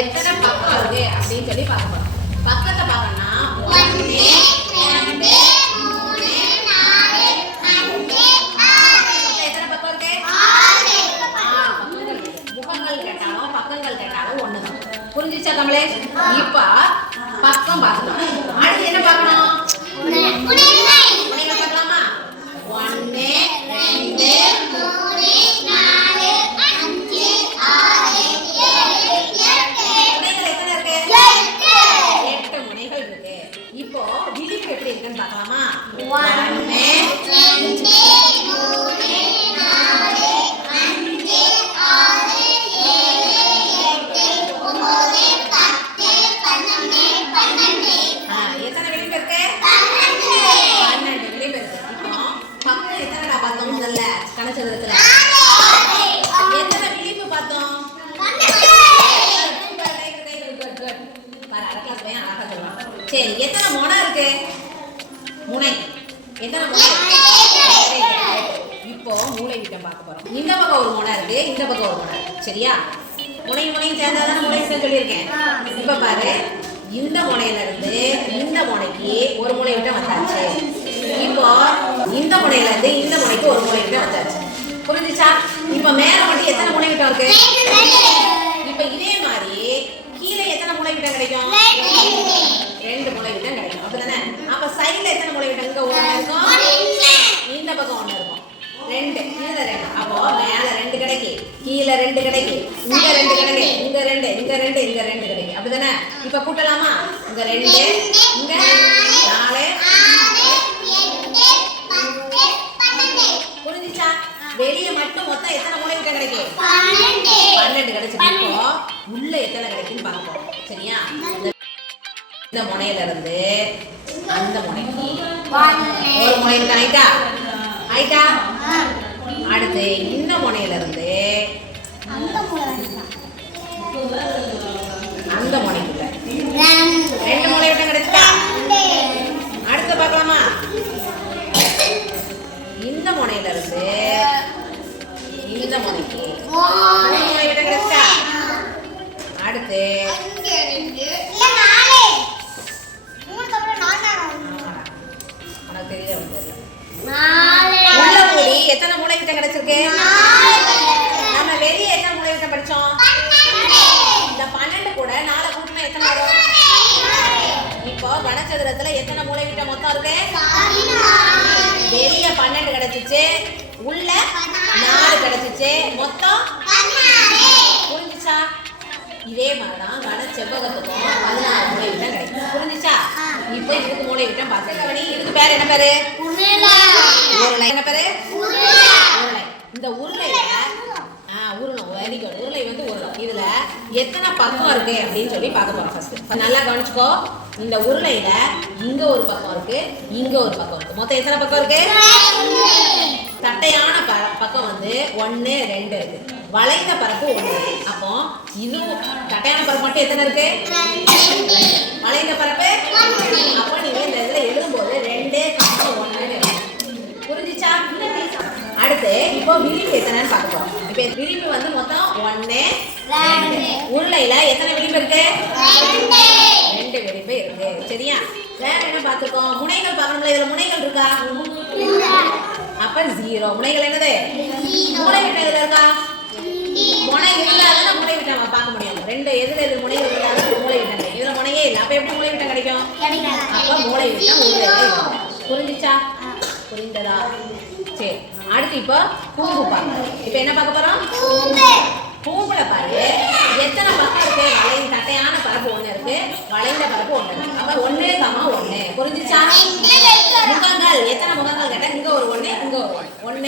எத்தனை பக்கம் இருக்கு அப்படின்னு சொல்லி பார்க்க போறோம். பக்கத்தை பார்க்கணும்னா 1 2 3 4 5 6 எத்தனை பக்கம் இருக்கு? 6 முகங்கள் கேட்டாலும் பக்கங்கள் கேட்டாலும் ஒண்ணுதான். புரிஞ்சுச்சா கமலேஷ்? இப்ப பக்கம் பார்க்கணும். அடுத்து என்ன பார்க்கணும்? முனைகள் பார்க்கலாமா? 1 2 3 4 5 6 7 முனைகள் இருக்கு. இப்போ விளிம்பு எப்படி இருக்குன்னு பார்க்கலாமா? 1 2 சரி, எத்தனை முனை இருக்கு? முனை எத்தனை முனை? இப்போ மூளை விட்டம் பார்க்க போறோம். இந்த பக்கம் ஒரு முனை இருக்கு, இந்த பக்கம் ஒரு முனை இருக்கு. சரியா? முனையும் சேர்ந்தாதானே மூளை விட்டம் சொல்லியிருக்கேன். இப்ப பாரு, இந்த முனையில இருந்து இந்த முனைக்கு ஒரு மூளை விட்டம் வந்தாச்சு. இப்போ இந்த முனையில இருந்து இந்த முனைக்கு ஒரு மூளை விட்டம் வந்தாச்சு. புரிஞ்சுச்சா? இப்ப மேல மட்டும் எத்தனை மூளை விட்டம் இருக்கு? இப்ப இதே மாதிரி கீழே எத்தனை மூளை விட்டம் கிடைக்கும்? 2 மூளை விட்டம் கிடைக்கும். அப்படிதானே? அப்ப சைடுல எத்தனை மூளை விட்டம்? இங்க ஒண்ணு இருக்கும், இந்த பக்கம் ஒண்ணு இருக்கும். 2 இதுல 2. அப்போ மேல 2 கிடைக்கும், கீழே 2 கிடைக்கும், இங்க 2 கிடைக்கும், இங்க 2 இங்க 2 இங்க 2 கிடைக்கும். அப்படிதானே? இப்ப கூட்டலாமா? இங்க 2 இங்க 4 புரிஞ்சுச்சா? வெளிய மட்டும் மொத்தம் எத்தனை மூளை விட்டம் கிடைக்கும்? 12 கிடைச்சிருக்கு. இப்போ உள்ள எத்தனை கிடைக்குன்னு பார்க்க போறோம். சரியா? இந்த முனையில இருந்து அந்த முனைக்கு ஒரு மூளை விட்டம் ஆயிட்டா? ஆயிட்டா? அடுத்து இந்த முனையில இருந்து அந்த முனைக்குள்ள 2 மூளை விட்டம் கிடைச்சா? அடுத்து பார்க்கலாமா? இந்த முனையில இருந்து இந்த முனைக்கு 3 மூளை விட்டம் கிடைச்சா? அடுத்து உள்ள மூடி எத்தனை மூளை விட்டம் கிடைச்சிருக்கு? நம்ம வெளியே எத்தனை மூளை விட்டம் படிச்சோம்? இந்த 12 கூட 4 கூட்டினா எத்தனை வரும்? இப்போ கனசதுரத்துல எத்தனை மூளை விட்டம் மொத்தம் இருக்கு? வெளியே 12 கிடைச்சிச்சு, உள்ள 4 கிடைச்சிச்சு, மொத்தம் 16. புரிஞ்சுச்சா? இதே மாதிரிதான் கன செவ்வகத்துக்கும் 16 மூளை விட்டம் கிடைக்கும். புரிஞ்சுச்சா? இப்போ இதுக்கு மூளை விட்டம் பார்த்து இதுக்கு பேர் என்ன பேரு? உருளை. என்ன பேரு? உருளை. இந்த உருளையில உருளை வெரி குட். உருளை வந்து உருளை. இதுல எத்தனை பக்கம் இருக்கு அப்படின்னு சொல்லி பார்க்க போறோம். ஃபர்ஸ்ட் நல்லா கவனிச்சுக்கோ. இந்த உருளையில இங்க ஒரு பக்கம் இருக்கு, இங்க ஒரு பக்கம் இருக்கு. மொத்தம் எத்தனை பக்கம் இருக்கு? தட்டையான பக்கம் வந்து 1 2 இருக்கு, வளைந்த பரப்பு 1 இருக்கு. அப்போ இது தட்டையான பரப்பு மட்டும் எத்தனை இருக்கு? வளைந்த பரப்பு. அப்போ நீங்க இந்த இதுல எழுதும்போது 2 1 புரிஞ்சுச்சா? அடுத்து இப்போ விளிம்பு எத்தனைன்னு பார்க்க போறோம். இப்போ விளிம்பு வந்து மொத்தம் 1 2. உருளையில எத்தனை விளிம்பு இருக்கு? 2 விளிம்பு இருக்கு. சரியா? வேற என்ன பார்த்துருக்கோம்? முனைகள் பார்க்கணும்ல. இதுல முனைகள் இருக்கா? அப்ப 0. முனைகள் என்னது? மூளை விட்டம் இதுல இருக்கா? முனை இருந்தாதான் மூளை விட்டம் பார்க்க முடியும். 2 எதுல இது முனைகள் இருந்தாலும் மூளை விட்டம் கிடைக்கும். இதுல முனையே இல்லை. அப்ப எப்படி மூளை விட்டம் கிடைக்கும்? அப்ப மூளை விட்டம் உருளையில. புரிஞ்சுச்சா? புரிந்ததா? சரி, அடுத்து இப்போ கூம்பு பார்க்கணும். இப்போ என்ன பார்க்க போறோம்? கூம்புல பாரு எத்தனை பக்கம் இருக்கு? வளைந்த தட்டையான பரப்பு 1 இருக்கு, வளைந்த பரப்பு 1 இருக்கு. அப்ப 1 1. புரிஞ்சுச்சா? முகங்கள் எத்தனை முகங்கள் கேட்டா இங்க ஒரு 1 இங்க ஒரு 1 1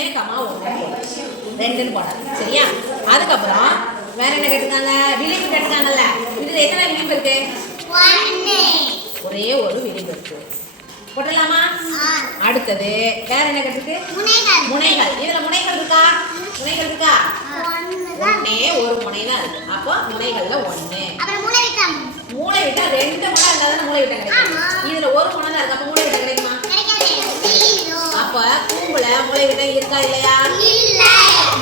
2ன்னு போடாது. சரியா? அதுக்கப்புறம் வேற என்ன கேட்டுக்காங்க? விளிம்பு கேட்டுக்காங்கல்ல. இதுல எத்தனை விளிம்பு இருக்கு? 1. ஒரே ஒரு விளிம்பு இருக்கு. போடலாமா? அடுத்தது வேற என்ன கேட்டிருக்கு? முனைகள். இதுல முனைகள் இருக்கா? முனைகள் இருக்கா? 1 ஒரு முனை தான் இருக்கு. அப்போ முனைகள்ல 1. அப்புறம் மூளை விட்டம். மூளை விட்டம் 2 முனை இருந்தாதான் மூளை விட்டம் கிடைக்கும். இதுல ஒரு முனை தான் இருக்கு. அப்ப மூளை விட்டம் கிடைக்குமா? கிடைக்காது. 0. அப்ப கூம்புல மூளை விட்டம் இருக்கா இல்லையா? இல்ல.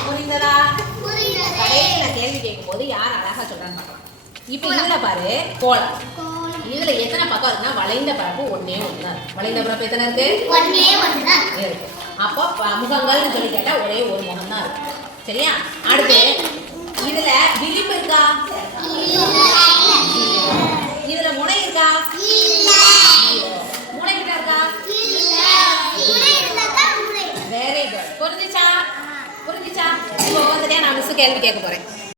புரிந்ததா? புரிந்தது. கடைசில கேள்வி கேட்கும்போது யார் அழகா சொல்றான்னு பார்க்கலாம். இப்போ இதுல பாரு கோலம். இதுல எத்தனை பக்கம் இருக்குன்னா வளைந்த பரப்பு ஒண்ணே ஒண்ணு தான். வளைந்த பரப்பு எத்தனை இருக்கு? ஒண்ணே ஒண்ணு தான் இருக்கு. அப்போ முகங்கள்னு சொல்லி கேட்டா ஒரே ஒரு முகம் தான் இருக்கு. சரியா? அடுத்து இதுல விளிம்பு இருக்கா? இதுல முனை இருக்கா? முனை கிட்ட இருக்கா? Very good. புரிஞ்சுச்சா? இப்போ வந்துட்டே நான் மிஸ் கேள்வி கேட்க போறேன்.